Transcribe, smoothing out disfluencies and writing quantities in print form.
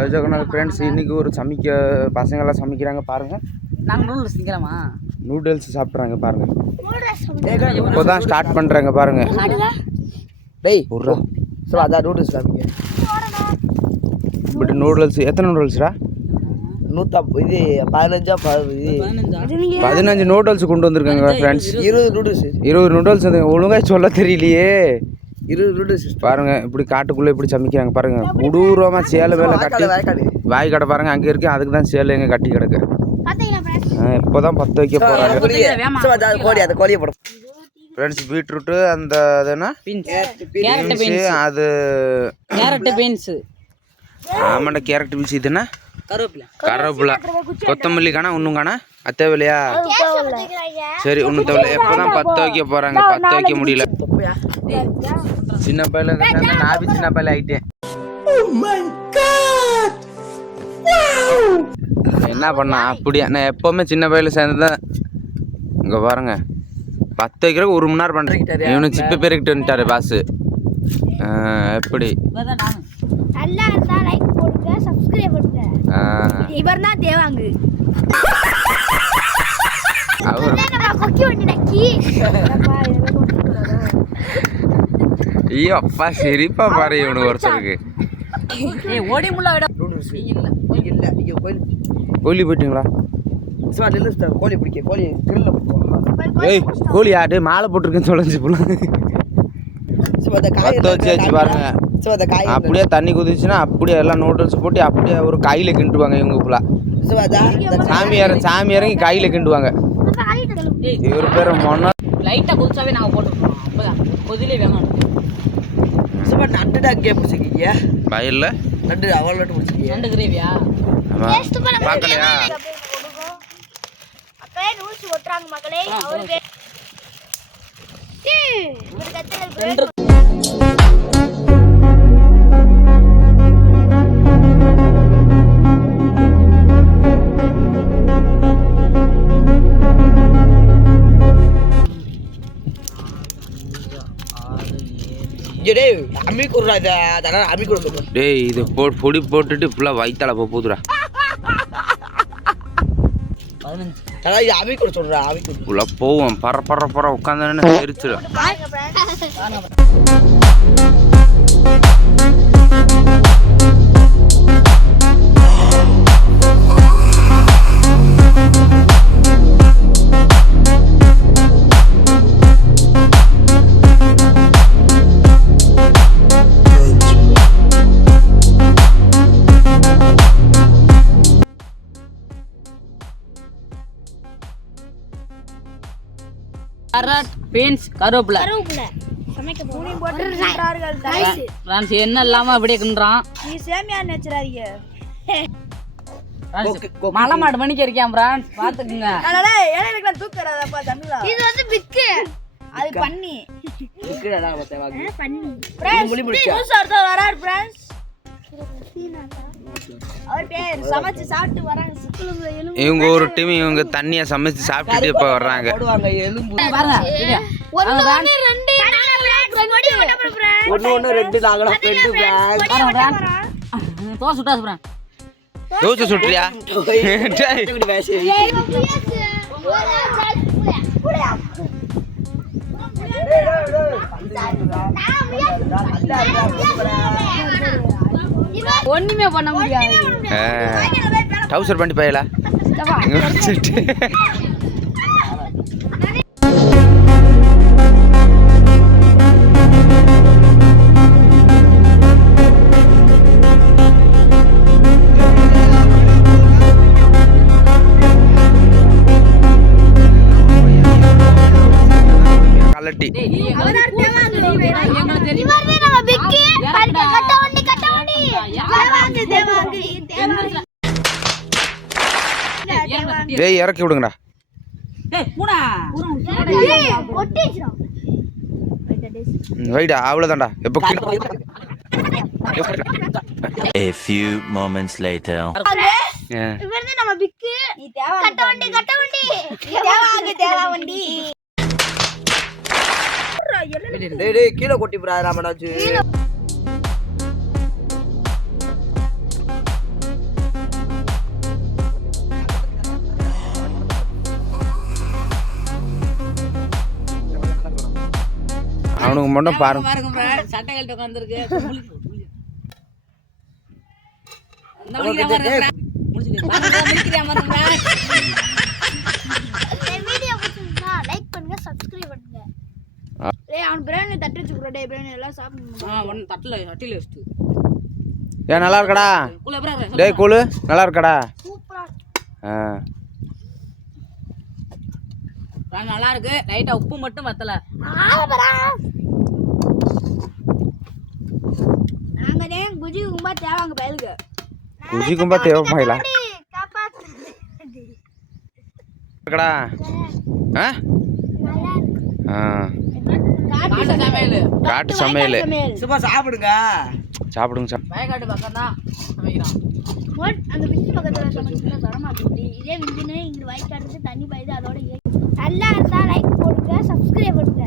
Jai Jagannath friends, இன்றைக்கி ஒரு பசங்கள்லாம் சமைக்கிறாங்க பாருங்கள். நாங்கள் நூடுல்ஸ் திங்கிறோமா? நூடுல்ஸ் சாப்பிட்றாங்க பாருங்கள். இப்போ தான் ஸ்டார்ட் பண்ணுறாங்க பாருங்கள். டேய் விட்றா. ஸோ அதான் நூடுல்ஸ் சாப்பிங்க. பட் நூடுல்ஸ் எத்தனை நூடுல்ஸ்ரா? 15 நூடுல்ஸ் கொண்டு வந்திருக்காங்க ஃப்ரெண்ட்ஸ். 20 நூடுல்ஸ் ஒழுங்காக சொல்ல தெரியலையே. 20 நூடுல்ஸ் பாருங்க. இப்படி காட்டுக்குள்ளே இப்படி சமைக்கிறாங்க பாருங்க. கொடூரமாக சேலை வேலை கட்டி வாய் கடை பாருங்க அங்கே இருக்கு. அதுக்கு தான் சேலை எங்கே கட்டி கிடக்கு. இப்போ தான் பற்ற வைக்க போகிறாங்க ஃப்ரெண்ட்ஸ். பீட்ரூட்டு அந்த அது என்ன அது கேரட் பீன்ஸு. ஆமாண்டா கேரட் பீன்ஸ். இது என்ன? கருவேப்பிலை. கொத்தமல்லி காணா ஒன்றும் காணா? அது தேவையில்லையா? சரி ஒன்றும் தேவையில்ல. எப்போ தான் பற்ற வைக்க போகிறாங்க. பற்ற வைக்க முடியல. சின்ன பையில நாபி சின்ன பையில ஆகிட்டேன். என்ன பண்ணா அப்படியா? நான் எப்போவுமே சின்ன பையில சேர்ந்து தான். இங்கே பாருங்க பற்ற வைக்கிறதுக்கு 1 மணி நேரம் பண்ணுறேன். இவனு சிப்ப பேருக்கிட்டு வந்துட்டாரு பாஸு. எப்படி நல்லா இருந்தா லைக் போடுங்க, சப்ஸ்கிரைப் பண்ணுங்க. இவர் தான் தேவாங்கு. அவர் நம்ம கொக்கி வண்டிடக்கி. ஐயோ அப்பா சிரிப்பா பாரு இவனுக்கு ஒருத்தருக்கு. ஏய் ஓடி முள்ள விட இல்ல இங்க கோழி போயிட்டீங்களா? சார் இல்ல கோழி பிடிக்க கோழி கிரில்ல போடுவோம். ஏய் கோழி ஆடு மாலை போட்டுருக்கேன்னு சொல்லுச்சு போல. வச்சு பாருங்க. அப்படியே தண்ணி குதிச்சுன்னா அப்படியே எல்லாம் நூடுல்ஸ் போட்டு அப்படியே ஒரு கையில் கிண்டுவாங்க இவங்க ஃபுல்லா. சாமி இறங்கி கையில் கிண்டுவாங்க. இவர் பேர் மொன்ன லைட்டாக குதிச்சாவே நாங்கள் போட்டுருக்கோம். அப்போதான் கொதிலே வேணும். நண்டு அங்கே பிடிச்சிக்கிங்க வயல்ல நண்டு அவளோட பிடிச்சிக்கிங்க. நண்டு கிரேவியா பார்க்கலையா? மக்களே நூல்ஸ் ஒட்டுறாங்க மக்களே. அவர் பேர் டேய் இது பொடி போட்டுட்டு ஃபுல்லா வயித்தால போகுதுடா. ஃபுல்லா போவோம் பற உட்காந்து எரிச்சிடும். கேரட் பீன்ஸ் கருவேப்பிலை சமைக்க போறார்கள். ஃப்ரான்ஸ் என்ன இல்லாம அப்படியே கிண்டுறான். நீ சேமியா நேச்சராதீங்க. மலை மாடு மணிக்கு இருக்கேன் ஃப்ரான்ஸ் பாத்துக்குங்க. அடடே ஏழைகளுக்கு தூக்கறதப்பா தண்ணுல. இது வந்து பிக்கு. அது பண்ணி. பிக்குடா பாத்தேவாங்க. பண்ணி. ஃப்ரான்ஸ் நியூஸ் வரார் ஃப்ரான்ஸ். அவர் பேர் சமைச்சு சாப்பிட்டு வராங்க. இவங்க ஒரு டீம் இவங்க தண்ணியை சமைச்சு சாப்பிட்டுட்டு இப்போ வர்றாங்க. தோசை சுட்டுறியா? ஒண்ணுமே பண்ண முடியாது. டவுசர் பண்ணி போயலா கலட்டி. டேய் இறக்கி விடுங்கடா. வைடா அவ்வளவுதான்டா. எப்போ A few moments later. இவர்தான் நம்ம பிக்கு. கட்ட வண்டி தேவாங்க. டேய் கீழ கொட்டி போறாரா மடாச்சு. அவனுக்கு மட்டும் பாருங்க. பாருங்க ஃப்ரெண்ட்ஸ் சட்டை கழட்டி உட்கார்ந்திருக்கு. வீடியோ பிடிச்சிருந்தா லைக் பண்ணுங்க சப்ஸ்கிரைப் பண்ணுங்க. டேய் அவன் பிரியாணி தட்டி வச்சு ப்ரோ. டேய் பிரியாணி எல்லாம் சாப்பிடணும். தட்டில வச்சுட்டு ஏன் நல்லா இருக்கடா? கூல எப்பரா டேய் கூழு நல்லா இருக்கடா? சூப்பரா நல்லா இருக்கு. லைட்டா உப்பு மட்டும் பத்தல. நாங்க குஜி கும்பா தேவாங்க பயலுக்கு. குஜி கும்பா தேவைப்பாங்களா? இருக்கடா? காட்டு சமையல். சும்மா சாப்பிடுங்க. சாப்பிடுங்க சார். வயக்காட்டு பக்கம் தான் சமைக்கிறான். அந்த விஞ்சி பக்கத்துல சமைச்சா தரமாட்டேங்குது. இதே விஞ்சினே இங்க வயக்காட்டுக்கு தண்ணி பாயுது. அதோட நல்லா இருந்தா லைக் போடுங்க சப்ஸ்கிரைப் பண்ணுங்க.